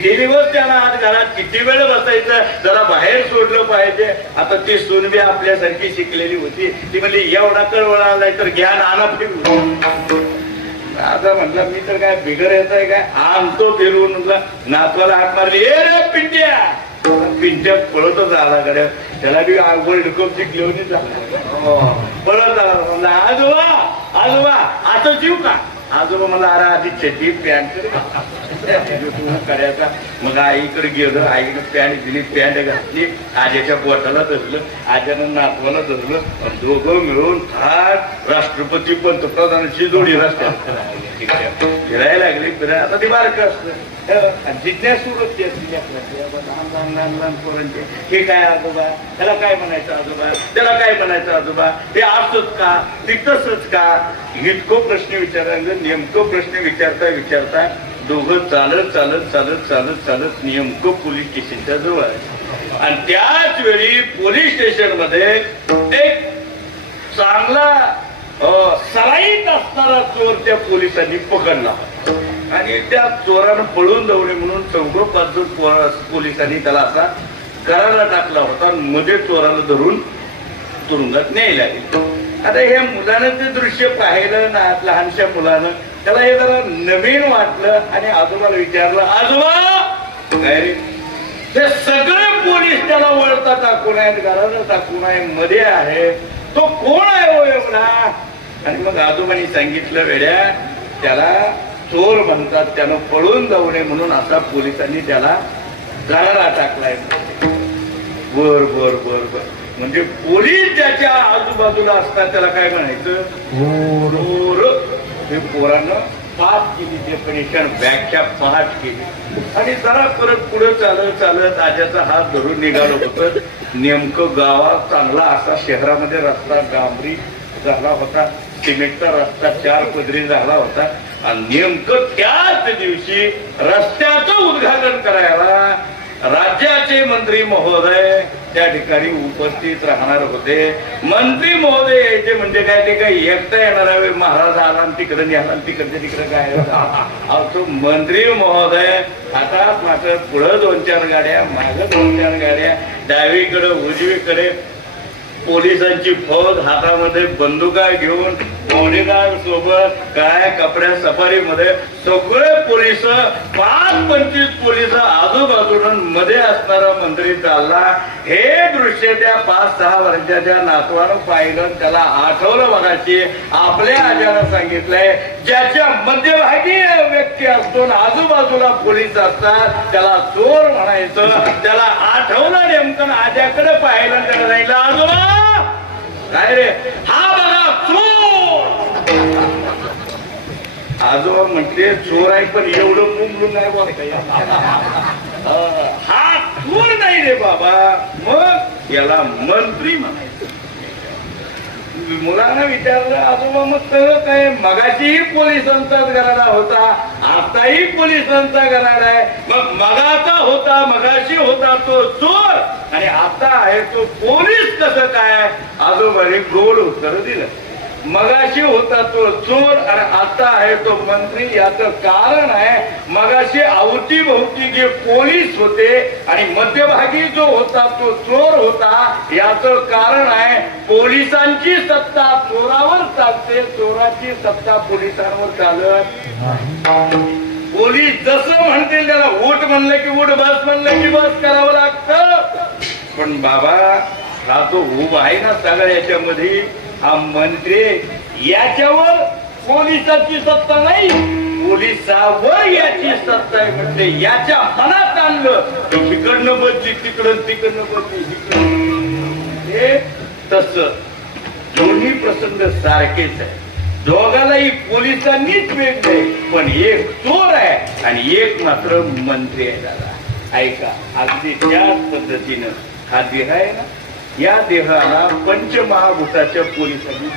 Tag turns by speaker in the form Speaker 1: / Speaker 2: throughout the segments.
Speaker 1: दिवस त्यांना आज घरात किती वेळ बसायचं? जरा बाहेर सोडलं पाहिजे. आता ती सोनबी आपल्यासारखी शिकलेली होती. ती म्हणली एवढा कळवळा आलाय तर घ्या नाना फिरू आता म्हटलं मी तर काय बिगर येत आहे काय? आणतो फिरून. नातवाला हात मारली. ए रे पिंट्या! पिंट्या पळतच आला कडे त्याला बी वर्ल्ड कप जिंकली होती. पळत आला. म्हणला आजोबा आजोबा आता जीव का? आजोबा मला अरे आधी चटी पॅन्ट. करायचा. मग आईकडे गेलो आईकडे पॅन्ट दिली पॅन्ट घातली. आज्याच्या पोटाला धरलं आज्यानं नातवाला धरलं. आणि दोघं मिळून फार राष्ट्रपती पंतप्रधानाची जोडी रस्त्यात फिरायला लागली. फिरायला आता ती बारकं असतं. जिज्ञासू वृत्ती असते लहान लहान लहान लहान पोरांचे हे काय आजोबा? त्याला काय म्हणायचं आजोबा? त्याला काय म्हणायचं आजोबा? हे असंच का? तिथंच का? इतकं प्रश्न विचारायला नेमकं प्रश्न विचारता विचारता दोघं चालत चालत चालत चालत चालत नेमकं पोलीस स्टेशनच्या जवळ आहे आणि त्याच वेळी पोलीस स्टेशनमध्ये एक चांगला सराईत असणारा चोर त्या पोलिसांनी पकडला. आणि त्या चोरानं पळून जाऊ नये म्हणून चौघ पाच पोलिसांनी त्याला असा करायला टाकला होता मध्ये चोराला धरून तुरुंगात न्यायला आता हे मुलानं ते दृश्य पाहिलं ना लहानशा मुलानं त्याला हे जरा नवीन वाटलं आणि आजोबाला विचारलं आजोबा काय रे? ते सगळे पोलीस त्याला वळता टाकून आहेत घराला टाकून आहे मध्ये आहे तो कोण आहे हो एवढा? आणि मग आजोबांनी सांगितलं वेड्या त्याला चोर म्हणतात त्यानं पळून जाऊ नये म्हणून असा पोलिसांनी त्याला गळाला टाकलाय. बर बर बर बर म्हणजे पोलीस ज्याच्या आजूबाजूला असतात त्याला काय म्हणायचं? हे पोरानं पाठ केली ते परीक्षण व्याख्या पाठ केली. आणि जरा परत पुढे चालत चालत आज्याचा हात धरून निघालो होतं. नेमकं गावात चांगला असा शहरामध्ये रस्ता डांबरी झाला होता सिमेंटचा रस्ता चार पदरी झाला होता. आणि नेमकं त्याच दिवशी रस्त्याचं उद्घाटन करायला राज्याचे मंत्री महोदय त्या ठिकाणी उपस्थित राहणार होते. मंत्री महोदय यायचे म्हणजे काय? ते काय एकटा येणार आहे? महाराज आला आणि तिकडे निघाला आणि तिकडे तिकडे काय? अहो, मंत्री महोदय हातात मात्र पुढं दोन चार गाड्या मागं दोन चार गाड्या डावीकडे उजवीकडे पोलिसांची फौज हातामध्ये बंदुका घेऊन बॉडीगार्ड सोबत काय कपड्या सफारी मध्ये सगळे पोलीस पाच पंचवीस पोलीस आजूबाजूला मध्ये असणारा मंत्री चालला. हे दृश्य त्या पाच सहा वर्षाच्या नातवानं पाहिलं त्याला आठवलं बघाची आपल्या आजानं सांगितलंय ज्याच्या मध्यभागी व्यक्ती असतो आणि आजूबाजूला पोलीस असतात त्याला चोर म्हणायचं त्याला आठवलं नेमकं आज्याकडे पाहायला त्याला राहिला आजोबा काय रे? हा बघा चोर! आजोबा म्हटले चोर आहे पण एवढं मुंगलून नाही बोलता हा चोर नाही रे बाबा. मग याला मंत्री म्हणायचं. मुलांना विचारलं आजोबा मग तर काय? मगाचीही पोलिसांचाच गराडा होता आताही पोलिसांचा गराडा आहे. मग मगाचा होता मगाशी होता तो चोर. आणि आता आहे तो पोलीस कसं काय? आजोबाने गोल उत्तर दिलं. मगाशी होता तो चोर आणि आता आहे तो मंत्री. याच कारण आहे मगाशी अवतीभोवती जे पोलीस होते आणि मध्यभागी जो होता तो चोर होता याच कारण आहे पोलिसांची सत्ता चोरावर चालते चोराची सत्ता पोलिसांवर चालत. पोलीस जसं म्हणतील त्याला वोट म्हणलं की वोट बस म्हणलं की बस करावं लागतं. पण बाबा हा तो उभा आहे ना सगळ्या याच्यामध्ये हा मंत्री याच्यावर पोलिसाची सत्ता नाही. पोलिसावर याची सत्ता आहे म्हणजे याच्या मनात आणलं. तिकडनं बदली तिकडं तिकडनं बदली तिकडं. हे तस. दोन्ही प्रसंग सारखेच आहे. दोघालाही पोलिसांनीच वेगळे पण एक चोर आहे आणि एक मात्र मंत्री आहे दादा. ऐका अगदी त्याच पद्धतीनं. हा आहे ना? या देहाला पंचमहाभूताच्या पोलिसांनी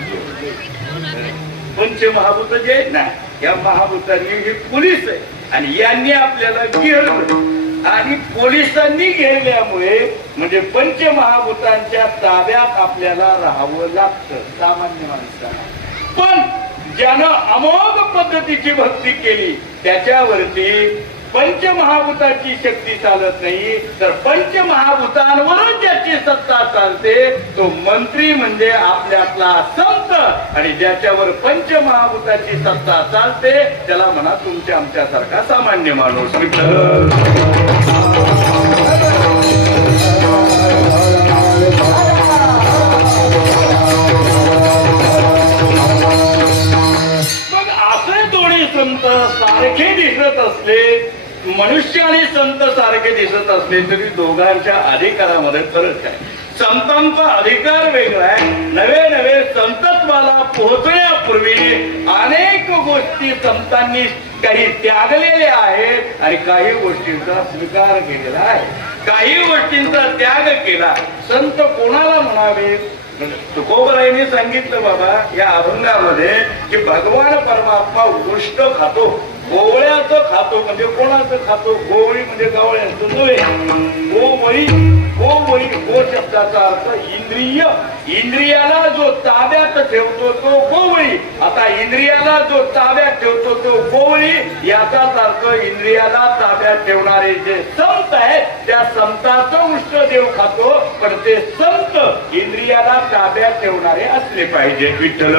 Speaker 1: पंचमहाभूत जे आहेत ना या महाभूतांनी हे पोलीस आहे. आणि यांनी आपल्याला घेरलं. आणि पोलिसांनी घेरल्यामुळे म्हणजे पंचमहाभूतांच्या ताब्यात आपल्याला राहावं लागतं सामान्य माणसाला. पण ज्यानं अमोघ पद्धतीची भक्ती केली त्याच्यावरती पंचमहाभूताची शक्ती चालत नाही. तर पंचमहाभूतांवरून ज्याची सत्ता चालते तो मंत्री म्हणजे आपल्यातला संत. आणि ज्याच्यावर पंचमहाभूताची सत्ता चालते त्याला म्हणा तुमच्या आमच्यासारखा सामान्य माणूस. मित्र संत दिसत असले तरी दोघांच्या अधिकारामध्ये फरक आहे. संतांचा अधिकार वेगळा आहे. नवे नवे संतत्वाला पोहोचण्यापूर्वी अनेक गोष्टी संतांनी काही त्यागलेल्या आहेत आणि काही गोष्टींचा स्वीकार केलेला आहे. काही गोष्टींचा त्याग केला. संत कोणाला म्हणावे? तुकोबराईने सांगितलं बाबा या अभंगामध्ये की भगवान परमात्मा उष्ट खातो. गोवळ्याचं खातो म्हणजे कोणाचं खातो? गोवळी म्हणजे गावळ्याचं नव्हे. गोवळी गोवळी गो शब्दाचा अर्थ इंद्रिय. इंद्रियाला जो ताब्यात ठेवतो तो गोवळी. आता इंद्रियाला जो ताब्यात ठेवतो तो गोवळी याचाच अर्थ इंद्रियाला ताब्यात ठेवणारे जे संत आहेत त्या संताचं उष्ट देव खातो पण ते संत इंद्रियाला ताब्यात ठेवणारे असले पाहिजे. विठ्ठल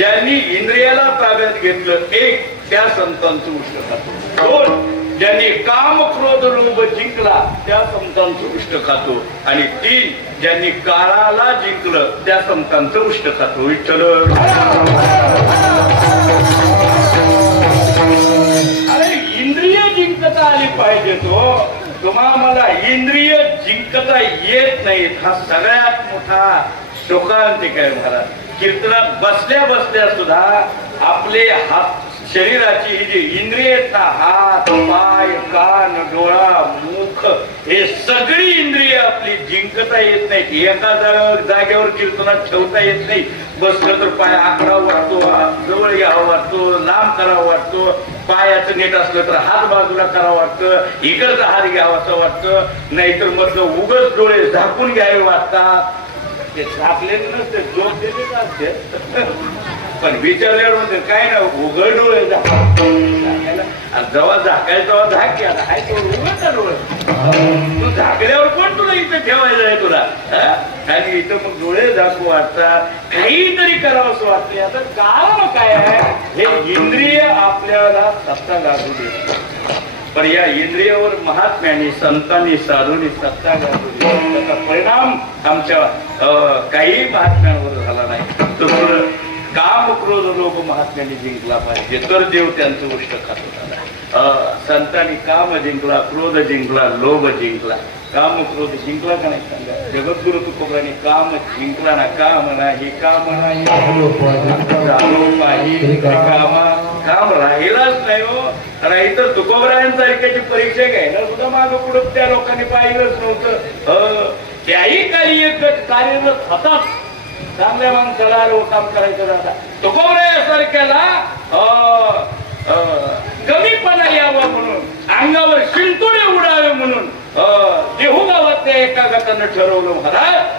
Speaker 1: ज्यांनी इंद्रियाला ताब्यात घेतलं एक त्या संतांचं उष्ण दोन ज्यांनी काम क्रोध लोभ जिंकला त्या संतांचं उष्ट खातो. आणि तीन ज्यांनी काळाला जिंकलं त्या संतांचं उष्ट खातो. विठ्ठल अरे इंद्रिय जिंकता आली पाहिजे तो. तुम्हा मला इंद्रिय जिंकता येत नाहीत. हा सगळ्यात मोठा शोकांतिक आहे महाराज. कीर्तनात बसल्या बसल्या सुद्धा आपले हात शरीराची ही जी इंद्रिय आहेत ना हात पाय कान डोळा मुख हे सगळी इंद्रिय आपली जिंकता येत नाही एका जागेवर कीर्तनात ठेवता येत नाही. बसलं तर पाय आकडा वाटतो जवळ घ्यावा वाटतो लांब करावा वाटतो. पायाचं नीट असलं तर हात बाजूला करावं वाटतं. इकडचा हात घ्यावाचं वाटतं. नाहीतर मग उगच डोळे झाकून घ्यावे वाटतात. ते छापलेले नसते. जोर दिलेले असते? पण विचारल्यावर म्हणते काय ना उघड डोळे जेव्हा झाकायचं तेव्हा झाक की हाय डोळे. तू झाकल्यावर कोण तुला इथं ठेवायचं आहे तुला? आणि इथं मग डोळे झाकू वाटतात. काहीतरी करावं असं वाटते आता कारण काय आहे? हे इंद्रिय आपल्याला सत्ता लागू देत पण या इंद्रियावर महात्म्याने संतांनी साधूनी सत्ता गाजवली त्याचा परिणाम आमच्या अं, काही महात्म्यांवर झाला नाही. तर काम क्रोध लोक महात्म्याने जिंकला पाहिजे. तर देव त्यांचं उष्ट खात. होता संतांनी काम जिंकला क्रोध जिंकला लोभ जिंकला. काम क्रोध जिंकला का नाही सांगा? जगद्गुरु तुकोबराने काम जिंकला ना काम नाही काम नाही. कामा. काम राहिलाच नाही हो. नाहीतर तुकोबरायांसारख्याची परीक्षा घ्यायला सुद्धा मागं पुढं त्या लोकांनी पाहिलंच नव्हतं. अं, त्याही काही एक गट कार्यरत होतात चांगल्या माणसाला रो काम करायचं जाता तुकोबरायासारख्याला अं, अं, कमीपणा यावा म्हणून अंगावर शिंतोडे उडावे म्हणून. देहू गावातल्या एका गटानं ठरवलं महाराज.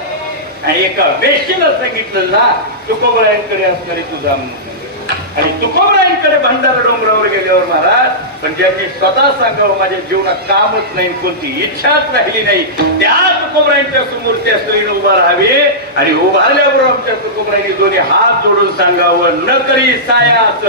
Speaker 1: आणि एका वेशीला सांगितलं ना तुकोबरायांकडे असणारी तुझा आणि तुकोबरायांकडे भंडारा डोंगरावर गेल्यावर महाराज पण ज्यांनी स्वतः सांगावं माझ्या जीवनात कामच नाही कोणती इच्छाच राहिली नाही. त्या तुकोबरायांच्या समोर त्या स्त्रीने उभा राहावे आणि उभारल्यावर आमच्या तुकोबरायांनी दोन्ही हात जोडून सांगावं. न करी सायाच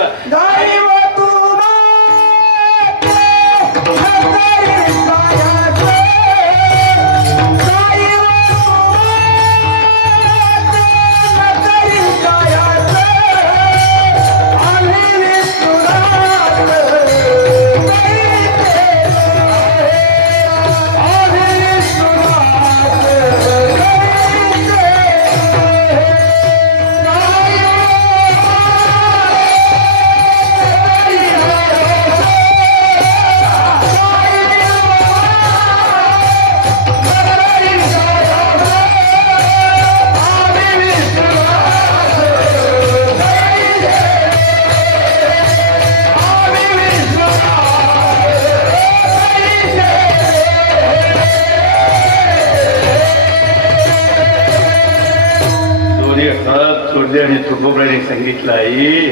Speaker 1: आई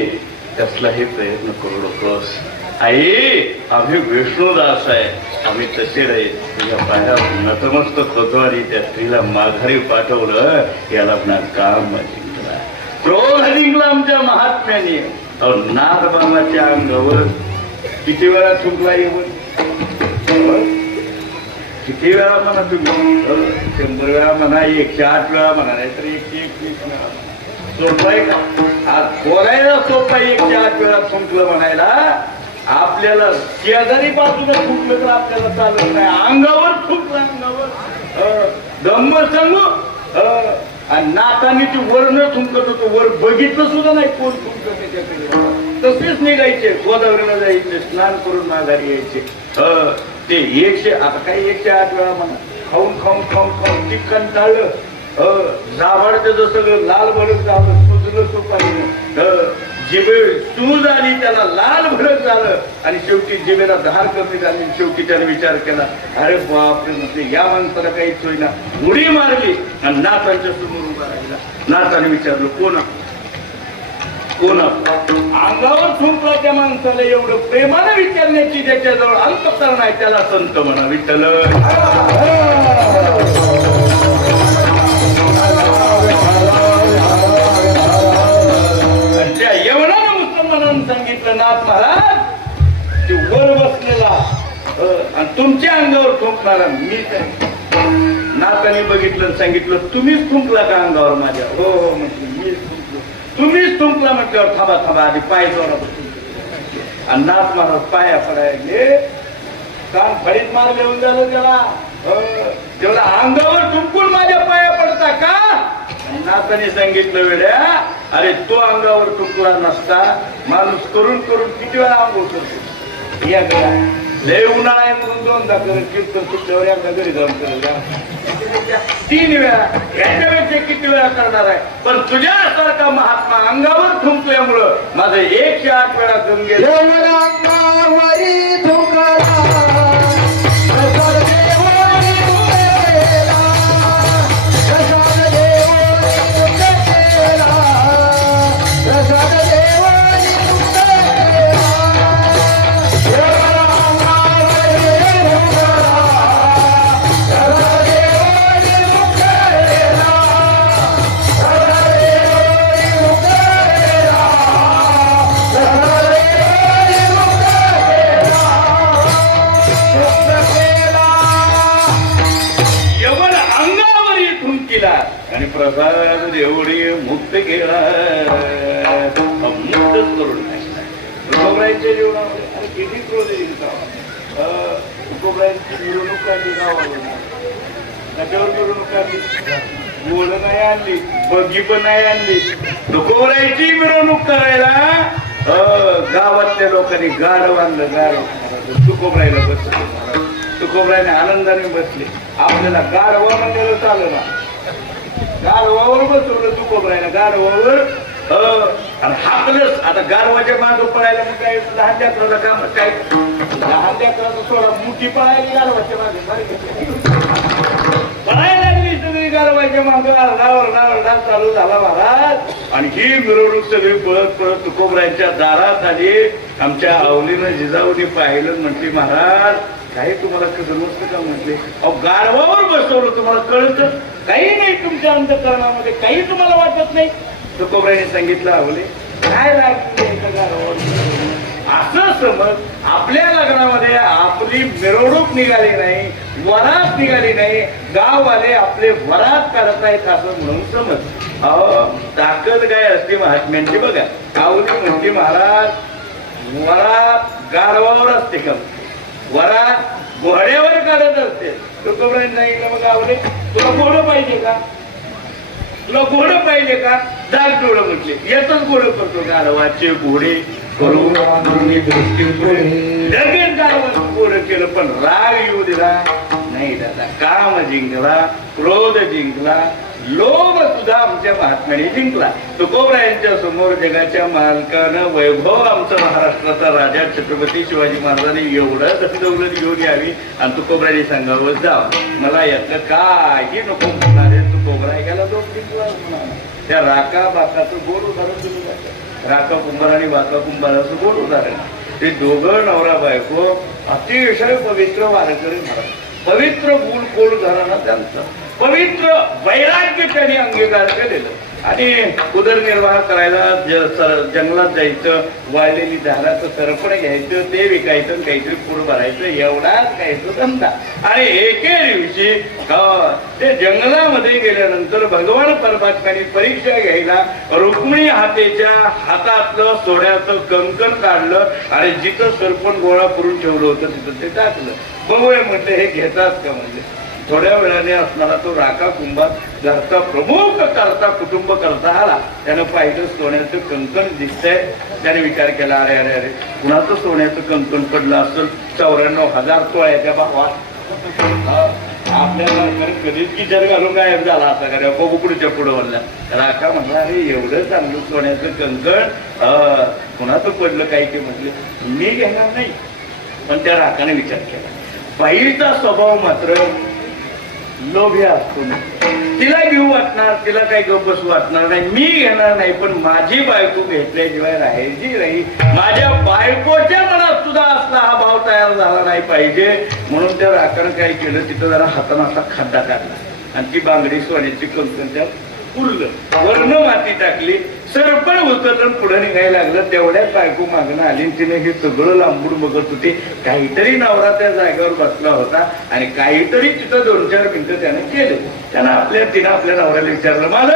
Speaker 1: कसलाही प्रयत्न करू नकोस. आई आम्ही विष्णुदास आहे. आम्ही तसे नाही. तुझ्या पाया नतमस्तक होतो आणि त्या स्त्रीला माघारी पाठवलं याला आपला काम जिंकला. क्रोध जिंकला आमच्या महात्म्याने. अहो नागबाबाच्या अंगावर किती वेळा चुकला येऊन? किती वेळा म्हणा तुम्ही? शंभर वेळा म्हणा एकशे आठ वेळा म्हणा नाहीतर एकशे एकवीस वेळा म्हणा. का? आज बोलायला सोपा एक एकशे आठ वेळा संपलं म्हणायला आपल्याला शेजारी बाजूला फुटलं तर आपल्याला चालत नाही. अंगावर फुटलं अंगावर. अं, गंमत सांगू अं, आणि नातानी ती वर न थुंकत होतो वर बघितलं सुद्धा नाही कोण थुंकत त्याच्याकडे. तसेच निघायचे गोदावरीला जायचे स्नान करून माघारी यायचे. ते एकशे आता काही एकशे आठ वेळा म्हणा. खाऊन खाऊन खाऊन खाऊन ती कंटाळलं. जाभाडचं जसं लाल भडक झालं सुजलं पाहिजे जिबे सूज झाली त्याला लाल भरत झालं. आणि शेवटी जिबेला धार कमी झाली शेवटी त्याने विचार केला अरे बापरे म्हणजे या माणसाला काहीच होईना. उडी मारली आणि नाथांच्या समोर उभा राहिला. नाथाने विचारलं कोण कोण अंगावर थुंकला त्या माणसाला एवढं प्रेमाने विचारण्याची ज्याच्याजवळ अंतकरण आहे त्याला संत म्हणा विठ्ठल. सांगितलं नाथ महाराज? ते वर बसलेला. आणि तुमच्या अंगावर थुंकणारा मी आहे नाथाने बघितलं सांगितलं तुम्हीच थुंकला का अंगावर माझ्या? हो हो म्हटलं मी तुम्हीच थुंकला म्हटल्यावर थांबा थांबा आधी पाय जोरा आणि नाथ महाराज पाया पडायले. कान फळीत मार घेऊन झालं त्याला तेवढा अंगावर थुंकून माझ्या पाया पडता का? नाताने सांगितलं वेड्या. अरे तो अंगावर तुटला नसता माणूस करून करून किती वेळा अंग करतो. या घरा. लय उन्हाळा आहे म्हणून दोनदा करून कीर्तन तुटल्यावर एकदा घरी जाऊन करेल तीन वेळा. याच्यापेक्षा किती वेळा करणार आहे? पण तुझ्यासारखा महात्मा अंगावर थुंकल्यामुळं माझं एकशे आठ वेळा गंगे एवढी मुक्त केला मुक्तच करून टाकला. जीवनामध्ये अरे किती क्रोध येईल गावात. मिरवणूक काढली गावाला कशावर मिरवणूक काढली. बोल नाही आणली बगी पण नाही आणली. तुकोबरायची मिरवणूक करायला अं, गावातल्या लोकांनी गाड बांधलं गाड तुकोबरायला बसले. तुकोबरायने आनंदाने बसले. आपल्याला गाढवा म्हणलेलं चाललं ना. गारवावर बसवलं तुकोबरायला गाढवावर? हो. अं, आणि हाकलंच आता गारवाच्या मागं पळायला मग काय लहान लेकराला काम काय? लहान लेकराचा सोडा. मोठी पळायली गारवाच्या मागे. पळायला लागली सगळी गारवाच्या मागं. अर्धावर अर्धा चालू झाला महाराज. आणि ही मिरवणूक सगळी पळत पळत तुकोबरायच्या दारात आली आमच्या आवलीनं जिजाऊनी पाहिलं म्हटली महाराज काही तुम्हाला कसं नसतं का? म्हटले अहो गारवावर बसवलं. तुम्हाला कळत? काही नाही तुमच्या अंतकरणामध्ये काही तुम्हाला वाटत नाही. तुकोबराने सांगितलं आवले काय लागले असं समज आपल्या लग्नामध्ये आपली मिरवणूक निघाली नाही वरात निघाली नाही गाववाले आपले वरात काढत नाहीत असं म्हणून समज. अहो ताकद काय असते महात्म्यांची बघा. कावली म्हणजे महाराज वरात गाढवावर असते का? वरात घोड्यावर काढत असते. तुकोबराने सांगितलं मग आवले तुला घोडं पाहिजे का? तुला घोडं पाहिजे का? दाग डोळं म्हटले. याच घोडं करतो गारवाचे घोडे करून लगेच गारवाचं घोडं केलं पण राग येऊ दिला. नाही दादा काम जिंकला क्रोध जिंकला लोभ सुद्धा आमच्या महात्म्याने जिंकला. तुकोबरा यांच्या समोर जगाच्या मालकानं वैभव आमचा महाराष्ट्राचा राजा छत्रपती शिवाजी महाराजांनी एवढं दौलत घेऊन यावी आणि तुकोबराने सांगावं जाव मला यातलं काही नको म्हणणारे तुकोबरा ऐकायला दोन जिंकला त्या राका बाकाचं गोड उदाहरण तुम्ही राका कुंभार आणि बाका कुंभाराचं गोड उदाहरण. ते दोघं नवरा बायको अतिशय पवित्र वारकरी महाराज. पवित्र गुण कोळ घराणं त्यांचं? पवित्र वैराग्य त्यांनी अंगीकार केलेलं. आणि उदरनिर्वाह करायला जंगलात जायचं वाळलेली झाडाचं सरपण घ्यायचं ते विकायचं काहीतरी पूर भरायचं एवढाच काहीच धंदा. आणि एके दिवशी ते जंगलामध्ये गेल्यानंतर भगवान परमात्म्याने परीक्षा घ्यायला रुक्मिणी हातेच्या हातातलं सोड्याचं कंकण काढलं आणि जिथं सरपण गोळा करून ठेवलं होतं तिथं ते टाकलं. बघूया म्हटलं हे घेतात का? म्हणजे थोड्या वेळाने असणारा तो राका कुंभात घरचा प्रमुख करता कुटुंब करता आला. त्यानं पाहिलं सोन्याचं कंकण दिसतंय. त्याने विचार केला अरे अरे अरे कुणाचं सोन्याचं कंकण पडलं असेल? चौऱ्याण्णव हजार तोळ्याच्या भावात. त्या आपल्याला आपल्या कधीच किचन घालून गायब झाला असा का रे बघू पुढच्या पुढं म्हणला राखा म्हणला अरे एवढं चांगलं सोन्याचं कंकण कुणाचं पडलं काय ते म्हटलं? मी घेणार नाही. पण त्या राखाने विचार केला. बाईचा स्वभाव मात्र लोभी असतो तिला घेऊ वाटणार तिला काही गप बसू वाटणार नाही. मी घेणार नाही पण माझी बायको घेतल्याशिवाय राहायची नाही. माझ्या बायकोच्या मनात सुद्धा असला हा भाव तयार झाला नाही पाहिजे. म्हणून त्या राखण काय केलं तिथं जरा हातानं असा खड्डा काढला. आणि ती बांगडी सोन्याची कंकण त्या उरलं वर्ण माती टाकली सरपण उतरलं पुढे निघायला लागलं. तेवढ्याच बायको मागणं आली तिने हे सगळं लांबून बघत होते. काहीतरी नवरा त्या जागेवर बसला होता आणि काहीतरी तिथं दोन चार मिनिटं त्याने केले. त्यानं आपल्या तिनं आपल्या नवऱ्याला विचारलं मला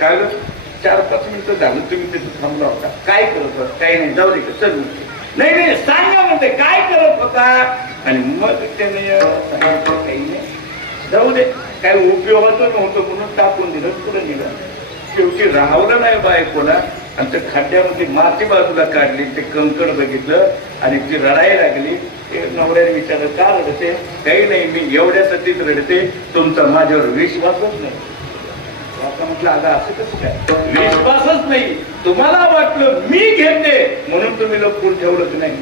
Speaker 1: काय चार पाच मिनिटं झालं तुम्ही तिथं थांबला होता. काय करत होता? काही नाही जाऊ दे का नाही नाही सांगा म्हणते काय करत होता? आणि मग त्याने सांगितलं काही नाही. जाऊ दे काही उपयोगाचं नव्हतं म्हणून टाकून दिलं पुढे दिलं शेवटी राहवलं नाही बायकोला आणि त्या खड्ड्यामध्ये माती बाजूला काढली ते कंकड बघितलं आणि ती रडायला लागली ते नवऱ्याने विचारलं का रडते? काही नाही मी एवढ्यासाठीच रडते तुमचा माझ्यावर विश्वासच नाही. आता म्हटलं आता असं कसं काय? विश्वासच नाही. तुम्हाला वाटलं मी घेते. म्हणून तुम्ही लपवून ठेवलंच नाही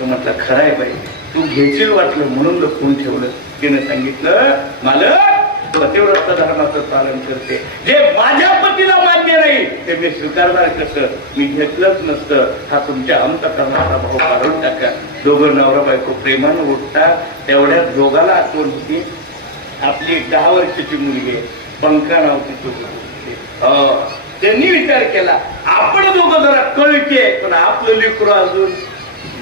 Speaker 1: तो म्हटलं खरं आहे बाई तू घेशील वाटलं म्हणून लपवून ठेवलं. तिने सांगितलं मालक पतिव्रत धर्माचं पालन करते. जे माझ्या पतीला मान्य नाही ते मी स्वीकारणार कसं? मी घेतलंच नसतं. हा तुमच्या अंतकरणाचा भाव काढून टाका. दोघं नवरा बायको प्रेमानं उठता तेवढ्या दोघाला आठवण होती. आपली दहा वर्षाची मुलगी आहे. पंका नाव तिचं अं, त्यांनी विचार केला. आपण दोघं जरा कळके पण आपलं लेकरू अजून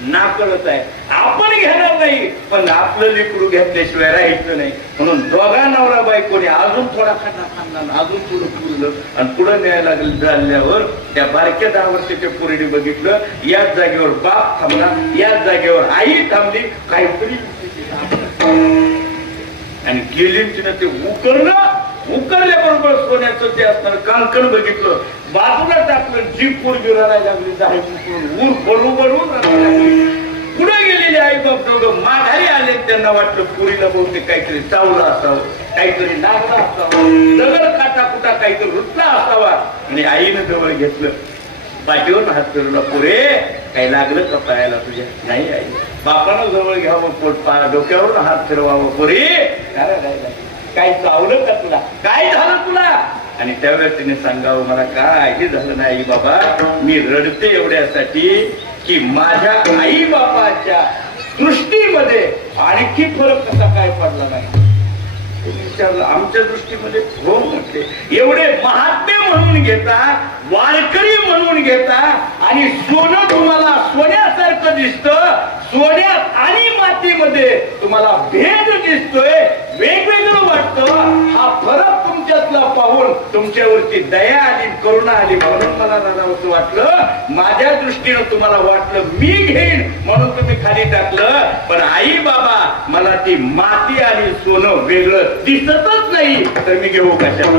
Speaker 1: ना कळत आहे. आपण घेणार नाही पण आपलं लिकडू घेतल्याशिवाय राहायचं नाही. म्हणून दोघा नवरा बायकोने अजून थोडा खाना खाल्ला अजून पुढं पुरलं आणि पुढं न्यायला लागलं झाल्यावर त्या बारक्या दहा वर्षाच्या पोरीने बघितलं याच जागेवर बाप थांबला याच जागेवर आई थांबली काहीतरी आणि गेली तिनं ते उकरलं उकरल्याबरोबर सोन्याचं ते असणार कांकण बघितलं. बाजूला टाकलं जीप पूर गिरायला लागली जाहीर ऊर बरोबर रडायला लागली पुढे गेलेले आई बाप दोघं माघारी आले त्यांना वाटलं पुरीला बहुतेक काहीतरी चावलं असावं काहीतरी लागलं असावं दगड काटा कुटा काहीतरी रुतला असावा. आणि आईनं जवळ घेतलं. पाठीवर हात फिरवला पुरे काही लागलं का पायाला तुझ्या? नाही आई बापानं जवळ घ्यावं पोट पा डोक्यावरून हात फिरवावं. पुरे काय चावलं का तुला? काय झालं तुला? आणि त्यावेळेस तिने सांगावं मला काही झालं नाही बाबा मी रडते एवढ्यासाठी की माझ्या आई बापाच्या दृष्टीमध्ये आणखी फरक कसा काय पडला नाही? विचारलं आमच्या दृष्टीमध्ये हो म्हटले. एवढे महात्मे म्हणून घेता वारकरी म्हणून घेता आणि सोनं तुम्हाला सोन्यासारखं दिसत सोन्यात आणि मातीमध्ये तुम्हाला भेद दिसतोय वेगवेगळं वाटतं हा फरक तुमच्यावरती दया आली करुणा आली. म्हणून मला रडावंसं वाटलं. माझ्या दृष्टीनं तुम्हाला वाटलं मी घेईन म्हणून तुम्ही खाली टाकलं. पण आई बाबा मला ती माती आणि सोनं वेगळं दिसतच नाही. तर मी घेऊ कशा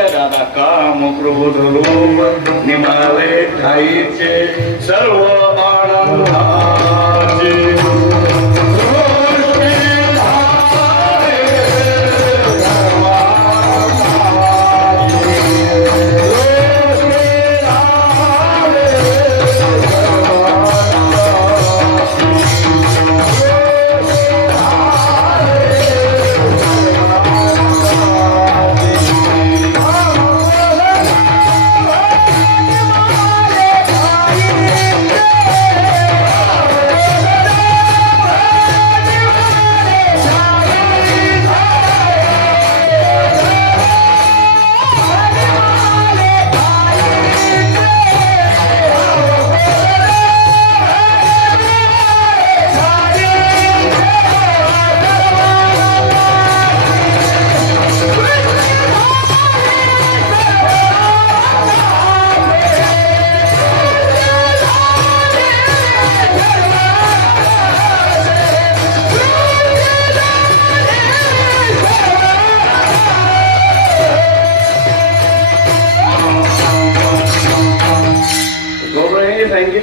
Speaker 1: महाराजांची भाषा आहे दादा काम क्रोध लोभ निमावे ठाईचे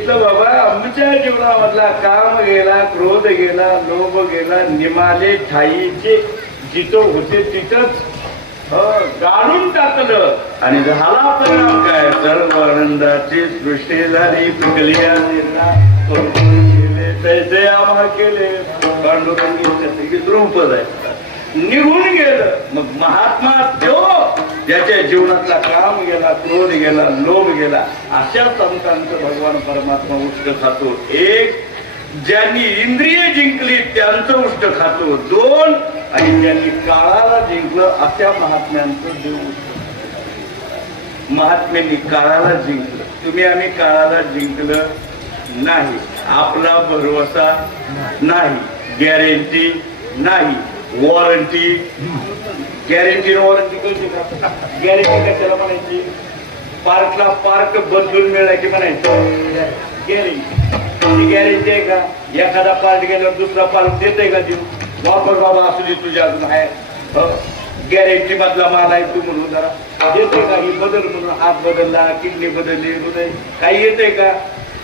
Speaker 1: तर बाबा आमच्या जीवनामधला काम गेला क्रोध गेला लोभ गेला निमाले ठाईचे जिथं होते तिथंच गाळून टाकलं. आणि झाला परिणाम काय? सर्व आनंदाची सृष्टी झाली पिकली केले पैसे आम्हा केले. पांडुरंगी द्रुपद आहे. निघून गेलं. मग महात्मा तो ज्याच्या जीवनातला काम गेला क्रोध गेला लोभ गेला अशा संतांचं भगवान परमात्मा उष्ट खातो. एक ज्यांनी इंद्रिय जिंकली त्यांचं उष्ट खातो. दोन आणि ज्यांनी काळाला जिंकलं अशा महात्म्यांचं देव उष्ट महात्म्यांनी काळाला जिंकलं. तुम्ही आम्ही काळाला जिंकलं नाही. आपला भरोसा नाही. गॅरंटी नाही. वॉरंटी. गॅरंटी वॉरंटी कळते का? गॅरंटी कशाला म्हणायची? पार्कला पार्क बदलून मिळायची म्हणायचं. गॅरंटी गॅरंटी आहे का? एखादा पार्ट गेल्यावर दुसरा पार्ट देतोय का देऊ? वापर बाबा असू दे तुझ्या अजून आहे. हो. गॅरंटी मधला माल आहे तू म्हणून जरा. येतोय का? ही बदल म्हणून. हात बदलला किडनी बदलली हृदय. काही येतंय का?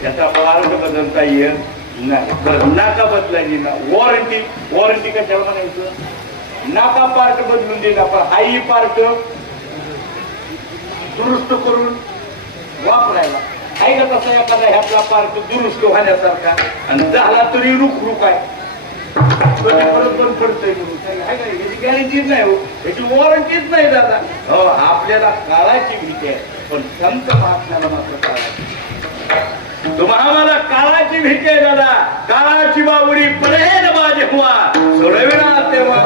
Speaker 1: याचा पार्ट बदलता येईल. नाही. नाका बदलायची ना. वॉरंटी वॉरंटी कशाला म्हणायचं? नाका पार्ट बदलून दिला पण हाही पार्ट दुरुस्त करून वापरायला. आहे का तसा एखादा ह्यातला पार्ट दुरुस्त होण्यासारखा. आणि झाला तरी रुख रुख आहे. कधी परत बंद पडतंय म्हणून. याची गॅरंटीच नाही. हो. याची वॉरंटीच नाही दादा. हो आपल्याला काळाची भीती आहे. पण संत महात्म्याला मात्र काळाची तुम्हाला काळाची भीती आहे दादा काळाची बाबुरी पडेल माझे हुआ. सोडविना तेव्हा.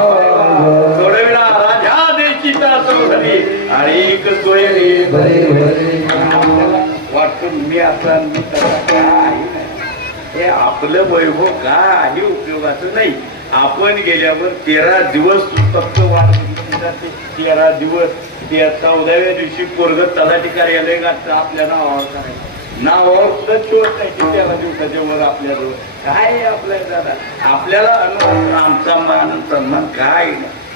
Speaker 1: सोडविना राजा देशीचा चौधरी आणि एक सोयरी
Speaker 2: बरे
Speaker 1: मी आता मी हे आपलं वैभव काही उपयोगाचं नाही. आपण गेल्यावर तेरा दिवस तत्व वाट तेरा दिवस. ते चौदाव्या दिवशी पोरग तलाठी कार्यालय गाठतं आपल्या नावावर. करायचं नावावर सुद्धा चोट नाही की तेरा दिवसाच्या वर आपल्याजवळ काय आपल्याला दादा? आपल्याला आमचा मान सन्मान काय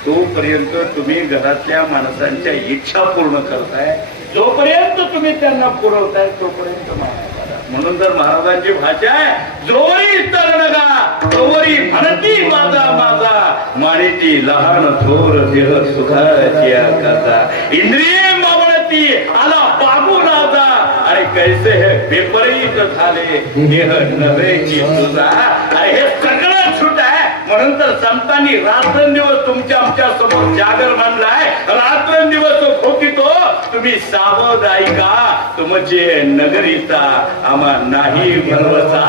Speaker 1: तोपर्यंत तुम्ही घरातल्या माणसांच्या इच्छा पूर्ण करताय. जोपर्यंत तुम्ही त्यांना पुरवताय तोपर्यंत म्हणून तर महाराजांची भाषा आहे जोरी तरणगा तोवरी म्हणती माझा माझा. मानेची लहान थोर देह सुखाची आकाचा इंद्रिय मावळती आला बाबू राजा अरे कैसे हे? विपरीत झाले देह नव्हे की तुझा हे सगळं छुट आहे. म्हणून तर संतांनी रात्रंदिवस तुमच्या आमच्यासमोर जागर मांडलाय. रात्रंदिवस तो खोकितो तुम्ही सावध ऐका. तुमचे नगरीचा आम्हा नाही भरवसा.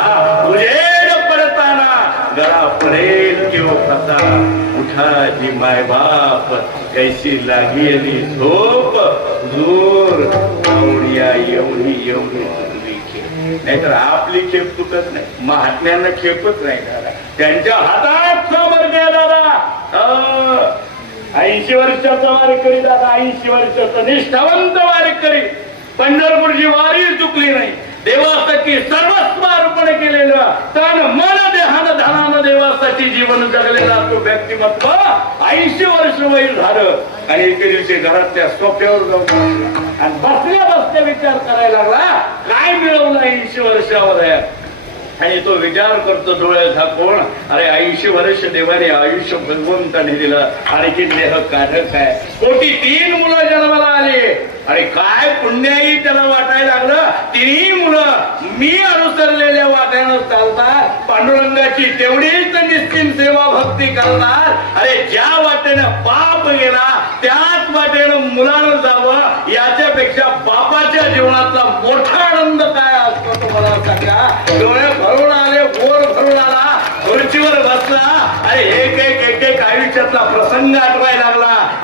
Speaker 1: उजेड पडताना गळा पडेल किंवा फसा. उठा जी माय बाप कैसी लागी झोप. दूर आवडिया एवढी एवढी खेप नाहीतर आपली खेप तुटत नाही. महात्म्यांना खेपच नाही दादा त्यांच्या हातात समोर घ्या दादा. ऐंशी वर्षाचा वारकरी दादा ऐंशी वर्षाचा निष्ठावंत वारकरी. पंढरपूरची वारी चुकली नाही. देवासाठी सर्वस्व अर्पण केलेलं तन मन देहान धनानं देवासाठी जीवन जगलेला तो व्यक्तिमत्व ऐंशी वर्ष वय झालं. आणि एके दिवशी घरातल्या सोप्यावर जाऊन आणि बसल्या बसल्या विचार करायला लागला काय मिळवलं ऐंशी वर्षावर आहे आणि तो विचार करतो डोळे झाकून अरे ऐंशी वर्ष देवाने आयुष्य भगवंताने दिलं. आणखी देह काढत काय? कोटी तीन मुलं जन्माला आले. अरे काय पुण्याही त्याला वाटायला लागलं? तिन्ही मुलं मी अनुसरलेल्या वाट्यानं चालतात पांडुरंगाची तेवढीच निश्चित सेवा भक्ती करणार अरे ज्या वाटेनं बाप गेला त्याच वाटेनं मुलानं जावं याच्यापेक्षा बापाच्या जीवनातला मोठा आनंद काय असतो तो मला सांगा? डोळे भरून आले वर भरून आला खुर्चीवर बसला. अरे एक एक एक एक आयुष्यातला प्रसंग आठवायला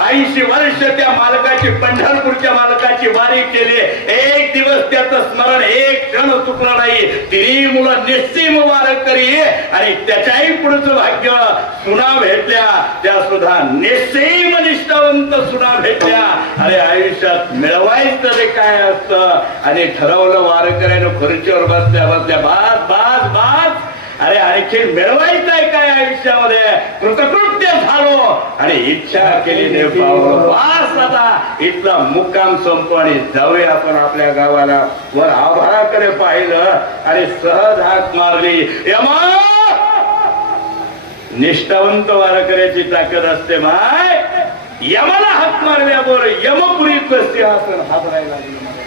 Speaker 1: ऐंशी वर्ष त्या मालकाची पंढरपूरच्या मालकाची वारी केली. एक दिवस त्याचं स्मरण एक क्षण चुकला नाही. तिन्ही मुलं निश्चिम वारक करी. आणि त्याच्याही पुढचं भाग्य सुना भेटल्या. त्या सुद्धा निश्चिम निष्ठावंत सुना भेटल्या. अरे आयुष्यात मिळवायचं ते काय असतं? आणि ठरवलं वारकऱ्यानं खुर्चीवर बसल्या बसल्या बास बास बास. अरे आणखी मिळवायचंय काय आयुष्यामध्ये? कृतकृत्य झालो. आणि इच्छा केली ने आता. इथला मुक्काम संप आणि जाऊया आपण आपल्या गावाला. वर आभाराकडे पाहिलं. आणि सहज हाक मारली. यमा! निष्ठावंत वारकऱ्याची ताकद असते माय. यमाला हात मारल्यावर यमपुरी सिंहासन हातरायला हात मला.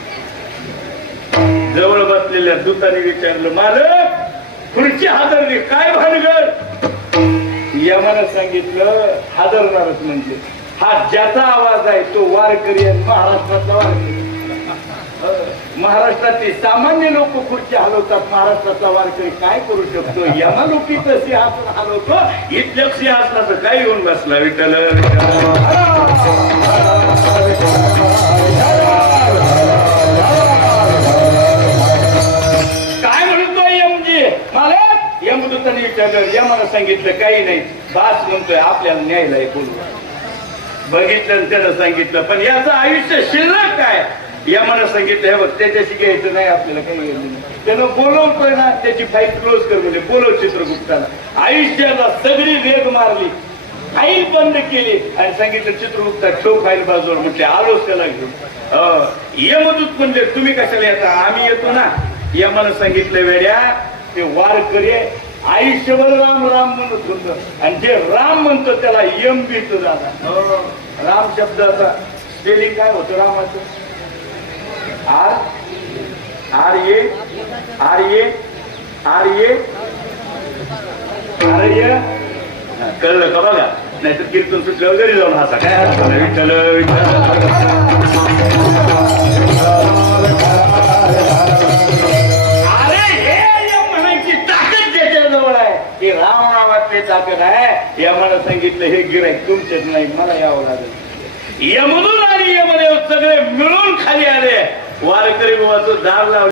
Speaker 1: जवळ बसलेल्या दूताने विचारलं मालक! खुर्ची हादरली. काय भानगड? यमानं सांगितलं हादरणारच म्हणजे. हा ज्याचा आवाज आहे तो वारकरी आहे महाराष्ट्रातला वारकरी. महाराष्ट्रातले सामान्य लोक खुर्ची हलवतात महाराष्ट्राचा वारकरी काय करू शकतो? यमा लोकी सिंहासन हलवतो इथल्या सिंहासनाचं काय येऊन बसला विठ्ठल विठ्ठल. यमदूताने विचारलं यमानं सांगितलं काही नाही. बास म्हणतोय आपल्याला न्यायला आहे बघितलं आणि त्यानं सांगितलं पण याचं आयुष्य शिल्लक काय? यमानं सांगितलं हे बघ त्याच्याशी घ्यायचं नाही आपल्याला काही घ्यायचं नाही. त्यानं बोलवतोय ना त्याची फाईल क्लोज कर म्हणजे बोलव चित्रगुप्ताला. आयुष्याला सगळी वेग मारली. फाईल बंद केली. आणि सांगितलं चित्रगुप्ता ठेव फाईल बाजूवर म्हटले आलोच त्याला घेऊन. यमदूत म्हणजे तुम्ही कशाला येता? आम्ही येतो ना. यमानं सांगितलं वेड्या ते वार करे आयुष्यभर राम राम म्हणत होत. आणि जे राम म्हणतो त्याला यम बीत दादा राम शब्दाचा स्पेलिंग काय होतं रामाचं? R R A R A R A. Arya हा, कळलं का बघा? नाहीतर कीर्तन सुटल्यावर घरी जाऊन हसा काय. विठ्ठल विठ्ठल. की राम नावातली चाकर आहे यमाला सांगितलं हे गिराईक तुमचेच नाही मला यावं लागेल. यमनून आणि यमदेव सगळे मिळून खाली आले. वारकरी बाबाचं दार लावले.